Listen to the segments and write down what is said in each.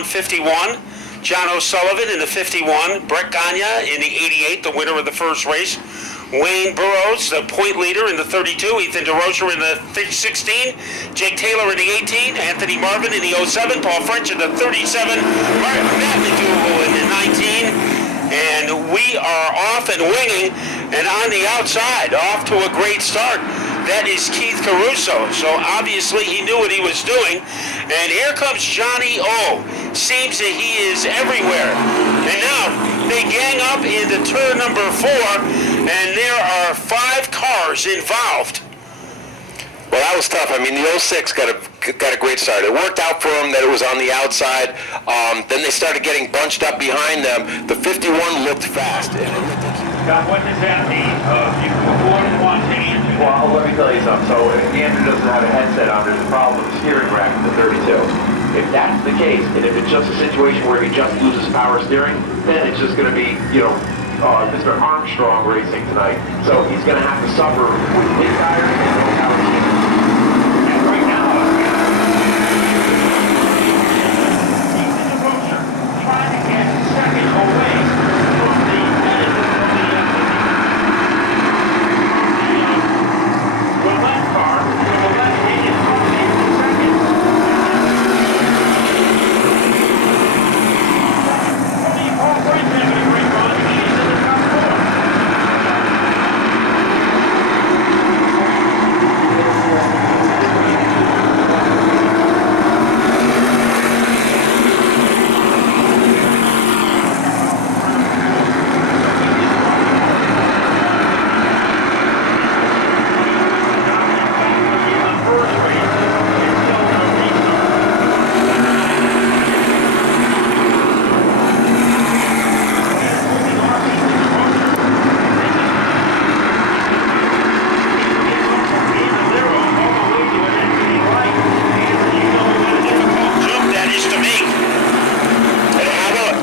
151. John O'Sullivan in the 51. Brett Gagne in the 88, the winner of the first race. Wayne Burrows, the point leader in the 32. Ethan DeRocher in the 16. Jake Taylor in the 18. Anthony Marvin in the 07. Paul French in the 37. Matt McDougal in the 19. And we are off and winging, and on the outside, off to a great start. That is Keith Caruso. So obviously he knew what he was doing. And here comes Johnny O. Seems that he is everywhere. And now they gang up into turn number 4, and there are 5 cars involved. Well, that was tough. I mean, the 06 got a great start. It worked out for them that it was on the outside. Then they started getting bunched up behind them. The 51 looked fast. Scott, what does that mean? You can afford one to Andrew. Well, let me tell you something. So if Andrew doesn't have a headset on, there's a problem with the steering rack in the 32. If that's the case, and if it's just a situation where he just loses power steering, then it's just going to be, Mr. Armstrong racing tonight. So he's going to have to suffer with his tires and no power steering. And right now, Ethan DeRocher trying to get second away from the editor of the left car. The left hand is coming in second. Paul French having a great run. She's in the top 4.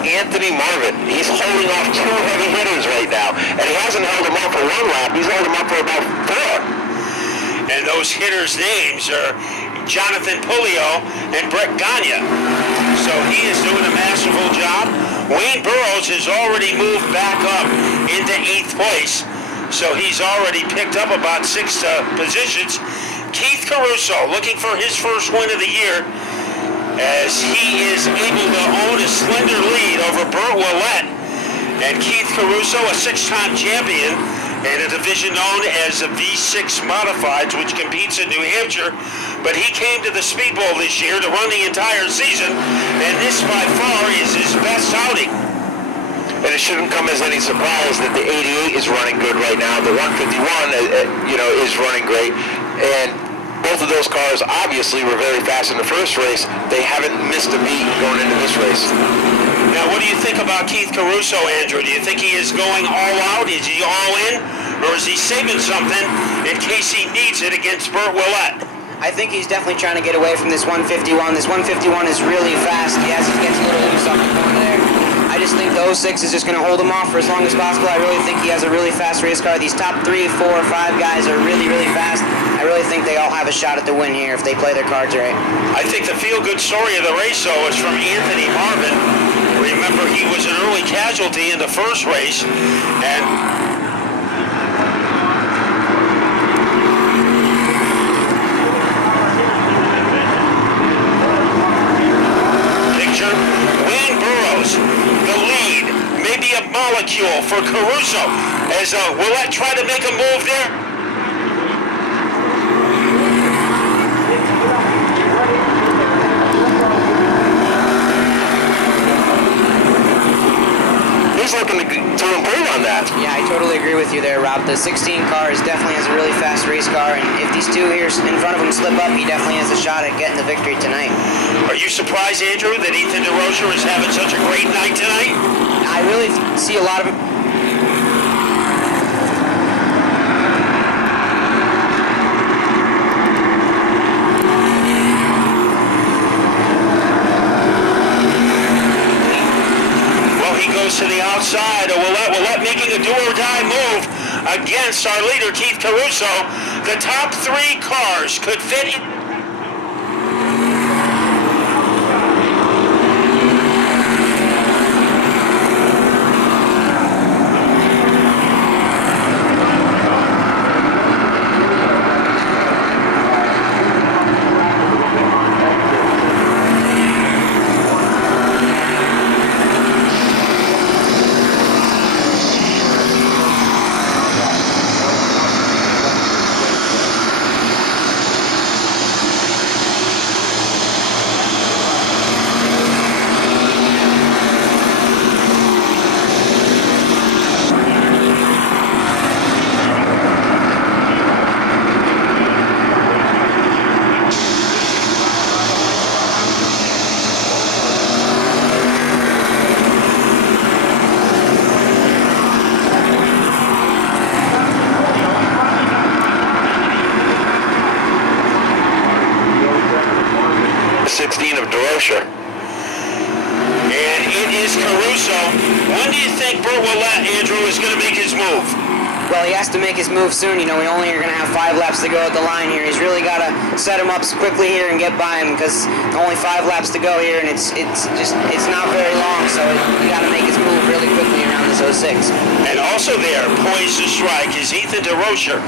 Anthony Marvin, he's holding off 2 heavy hitters right now, and he hasn't held them off for 1 lap, he's held them up for about 4. And those hitters' names are Jonathan Pulio and Brett Gagne. So he is doing a masterful job. Wayne Burrows has already moved back up into 8th place, so he's already picked up about 6 positions. Keith Caruso looking for his first win of the year, as he is able to own a slender lead over Burt Willett. And Keith Caruso, a 6-time champion in a division known as the V6 Modifieds, which competes in New Hampshire. But he came to the Speedbowl this year to run the entire season, and this by far is his best outing. And it shouldn't come as any surprise that the 88 is running good right now. The 151, is running great. And both of those cars obviously were very fast in the first race. They haven't missed a beat going into this race. Now, what do you think about Keith Caruso, Andrew? Do you think he is going all out? Is he all in? Or is he saving something in case he needs it against Burt Willett? I think he's definitely trying to get away from this 151. This 151 is really fast. He gets a little loose on the corner there. I just think the 06 is just going to hold him off for as long as possible. I really think he has a really fast race car. These top 3, 4, 5 guys are really, really fast. I really think they all have a shot at the win here if they play their cards right. I think the feel-good story of the race, though, is from Anthony Marvin. Remember, he was an early casualty in the first race, and picture, Wayne Burrows, the lead, maybe a molecule for Caruso, as Willett try to make a move there. He's looking to improve on that. Yeah, I totally agree with you there, Rob. The 16 car definitely has a really fast race car, and if these 2 here in front of him slip up, he definitely has a shot at getting the victory tonight. Are you surprised, Andrew, that Ethan DeRocher is having such a great night tonight? I really see a lot of to the outside. Willett making a do-or-die move against our leader, Keith Caruso. The top 3 cars could fit in. is Caruso. When do you think Burt Willett, Andrew, is going to make his move? Well, he has to make his move soon. You know, we only are going to have 5 laps to go at the line here. He's really got to set him up quickly here and get by him because only 5 laps to go here, and it's not very long. So we got to make his move really quickly around this 06. And also there, poised to strike, is Ethan DeRocher.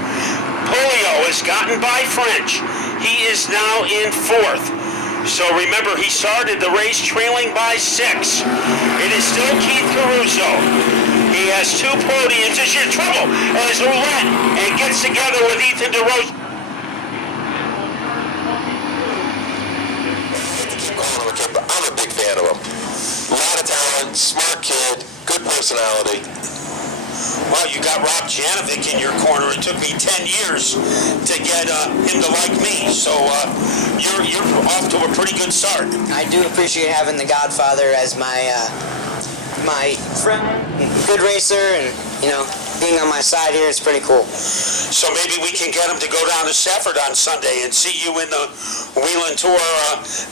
Polio has gotten by French. He is now in 4th. So remember, he started the race trailing by 6. It is still Keith Caruso. He has 2 podiums. Is in trouble as Ouellette and gets together with Ethan DeRocher. I'm a big fan of him. A lot of talent, smart kid, good personality. Well, you got Rob Janovic in your corner. It took me 10 years to get him to like me. So you're off to a pretty good start. I do appreciate having the Godfather as my friend, good racer, and being on my side here is pretty cool. So maybe we can get him to go down to Stafford on Sunday and see you in the Wheeling Tour,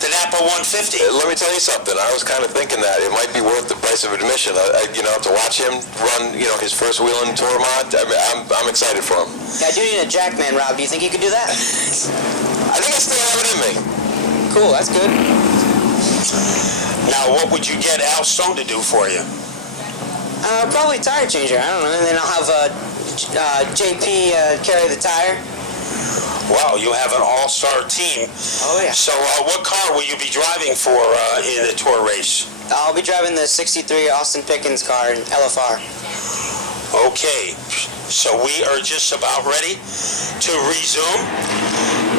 the Napa 150. Let me tell you something. I was kind of thinking that it might be worth the price of admission. To watch him run, his first Wheeling Tour mod. I'm excited for him. Yeah, I do need a Jackman, Rob. Do you think you could do that? I think I still have it in me. Cool, that's good. Now, what would you get Al Stone to do for you? Probably tire changer. I don't know. And then I'll have JP carry the tire. Wow, you have an all-star team. Oh, yeah. So what car will you be driving for in the tour race? I'll be driving the 63 Austin Pickens car in LFR. Okay, so we are just about ready to resume.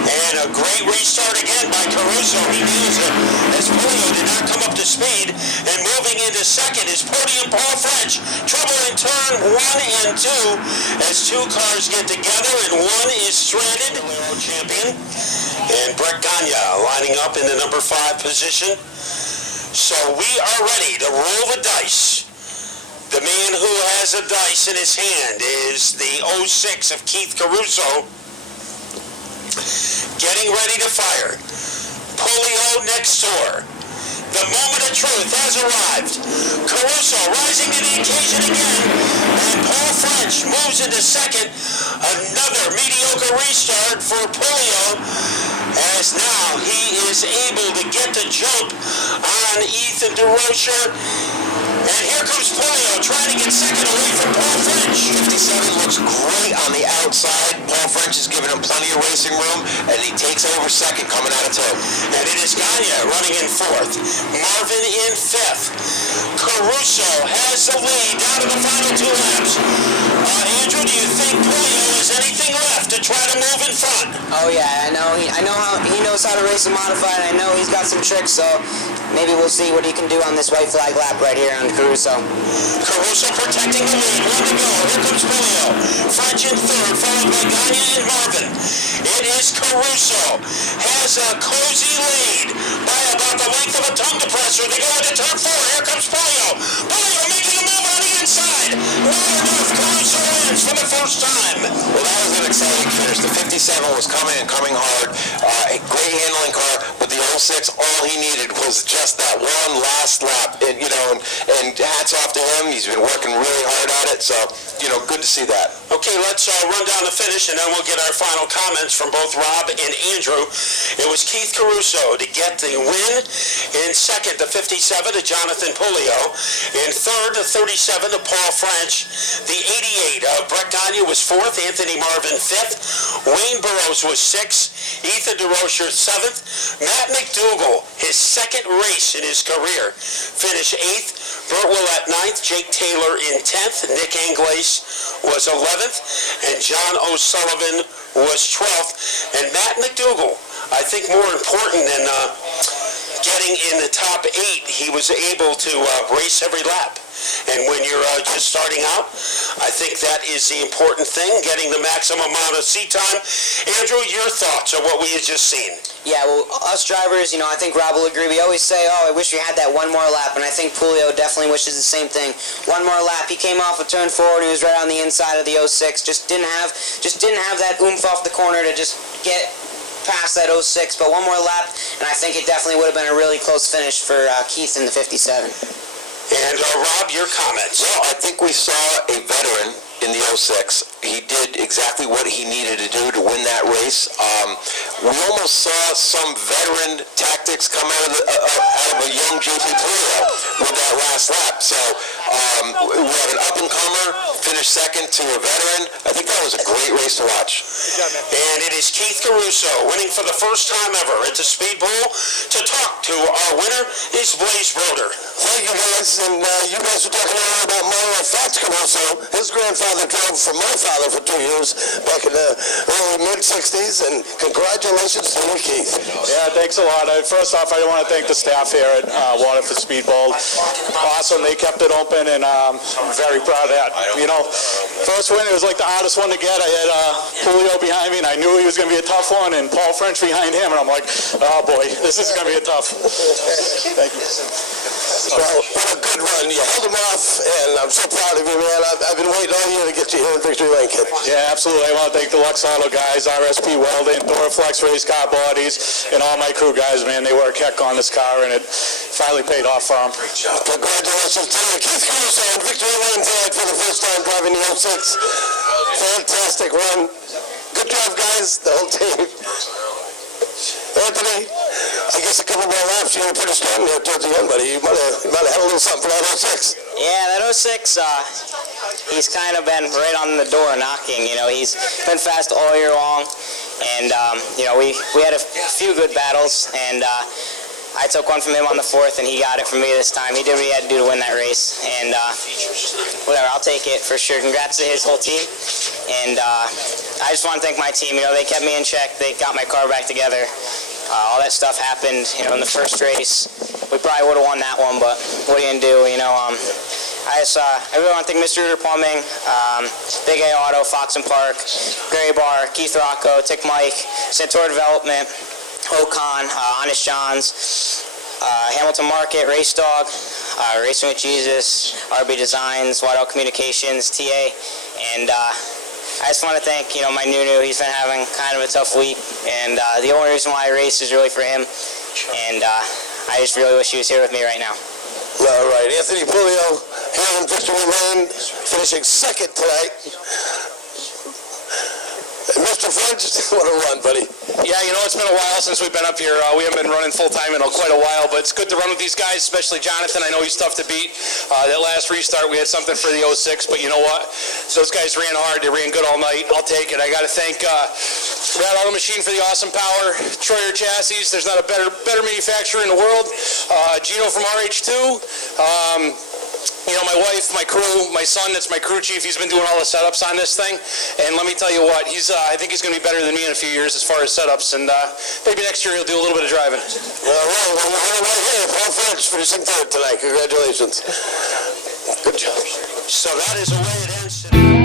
And a great restart again by Caruso. He nails it as Polio did not come up to speed. And moving into second is Podium Paul French. Trouble in turn 1 and 2 as 2 cars get together and 1 is stranded. Valero champion. And Brett Gagne lining up in the number 5 position. So we are ready to roll the dice. The man who has a dice in his hand is the 06 of Keith Caruso. Getting ready to fire. Polio next door. The moment of truth has arrived. Caruso rising to the occasion again. And Paul French moves into second. Another mediocre restart for Polio. As now he is able to get the jump on Ethan DeRocher. And here comes Polio trying to get second away from Paul French. 57 looks great on the outside. Paul French is giving him plenty of racing room, and he takes over second coming out of turn. And it is Gagne running in 4th. Marvin in 5th. Caruso has the lead down to the final 2 laps. Andrew, do you think Polio has anything left to try to move in front? Oh yeah, I know. I know how he knows how to race a modified. I know he's got some tricks. So maybe we'll see what he can do on this white flag lap right here on Caruso. Caruso protecting the lead. 1 to go. Here comes Polio. French in 3rd, followed by Gagne and Marvin. It is Caruso. Has a cozy lead by about the length of a tongue depressor. They go into turn 4. Here comes Polio. Polio making a move on the inside. Not enough. Caruso wins for the first time. Well, that was an exciting finish. The 57 was coming hard. A great handling car, but the 06, all he needed was just that one last lap. And hats off to him. He's been working really hard at it. So, good to see that. Okay, let's run down the finish, and then we'll get our final comments from both Rob and Andrew. It was Keith Caruso to get the win. In second, the 57 to Jonathan Polio. In third, the 37 to Paul French. The 88 of Brett Gagne was 4th. Anthony Marvin 5th. Wayne Burrows was 6th. Ethan DeRocher 7th. Matt McDougall, his 2nd race in his career, finished 8th. Burt Willett 9th. Jake Taylor in 10th. Nick Anglace was 11th. And John O'Sullivan was 12th. And Matt McDougall, I think more important than getting in the top 8, he was able to race every lap. And when you're just starting out, I think that is the important thing, getting the maximum amount of seat time. Andrew, your thoughts on what we had just seen? Yeah, well, us drivers, I think Rob will agree. We always say, I wish we had that one more lap, and I think Polio definitely wishes the same thing. One more lap. He came off of turn 4, and he was right on the inside of the 06. Just didn't have that oomph off the corner to just get past that 06. But one more lap, and I think it definitely would have been a really close finish for Keith in the 57. And Rob, your comments. Well, I think we saw a veteran in the 06. He did exactly what he needed to do to win that race. We almost saw some veteran tactics come out of a young JP Polio with that last lap. So we had an up-and-comer finish second to a veteran. I think that was a great race to watch. And it is Keith Caruso winning for the first time ever at the Speedbowl. To talk to our winner is Blaze Broder. Thank you, guys. And you guys were talking a lot about Mario Fats Caruso. His grandfather drove for my father for 2 years back in the early mid-60s. And congratulations to you, Keith. Yeah, thanks a lot. First off, I want to thank the staff here at Waterford Speedbowl. Awesome. They kept it open, and I'm very proud of that. You know, first win, it was like the hardest one to get. I had Julio behind me, and I knew he was going to be a tough one, and Paul French behind him, and I'm like, oh boy, this is going to be a tough. Thank you. Well, what a good run. You held him off, and I'm so proud of you, man. I've been waiting all year to get you here in Victory Lane, kid. Yeah, absolutely. I want to thank the Lux Auto guys, RSP Welding, Dorflex Race Car Bodies, and all my crew guys, man. They work heck on this car, and it finally paid off for them. Congratulations to you. Keith Caruso in Victory Lane tonight for the first time driving the 06. Fantastic run. Good job, guys, the whole team. Anthony, I guess a couple more laps, you were pretty strong there towards the end, buddy. You might have had a little something for that 06. Yeah, that 06, he's kind of been right on the door knocking. You know, he's been fast all year long, and you know, we had a few good battles, and I took one from him on the 4th, and he got it from me this time. He did what he had to do to win that race, and whatever, I'll take it for sure. Congrats to his whole team, and I just want to thank my team. You know, they kept me in check. They got my car back together. All that stuff happened, you know, in the first race. We probably would have won that one, but what are you gonna do? You know, I really want to thank Mr. Rooter Plumbing, Big A Auto, Fox and Park, Gary Bar, Keith Rocco, Tick Mike, Centaur Development, Ocon, Honest John's, Hamilton Market, Race Dog, Racing with Jesus, RB Designs, White Out Communications, TA, and I just want to thank, you know, my Nunu. He's been having kind of a tough week, and the only reason why I race is really for him, and I just really wish he was here with me right now. All right, Anthony Pulio here in Victory Lane, finishing second tonight. And Mr. French, what a run, buddy. Yeah, you know, it's been a while since we've been up here. We haven't been running full-time in quite a while, but it's good to run with these guys, especially Jonathan. I know he's tough to beat. That last restart, we had something for the 06, but you know what? Those guys ran hard. They ran good all night. I'll take it. I got to thank Rad Auto Machine for the awesome power. Troyer Chassis, there's not a better manufacturer in the world. Gino from RH2. You know, my wife, my crew, my son, that's my crew chief, he's been doing all the setups on this thing. And let me tell you what, I think he's going to be better than me in a few years as far as setups. And maybe next year he'll do a little bit of driving. All right, well, we're right here. Paul French finishing third tonight. Congratulations. Good job. So that is the way it ends today.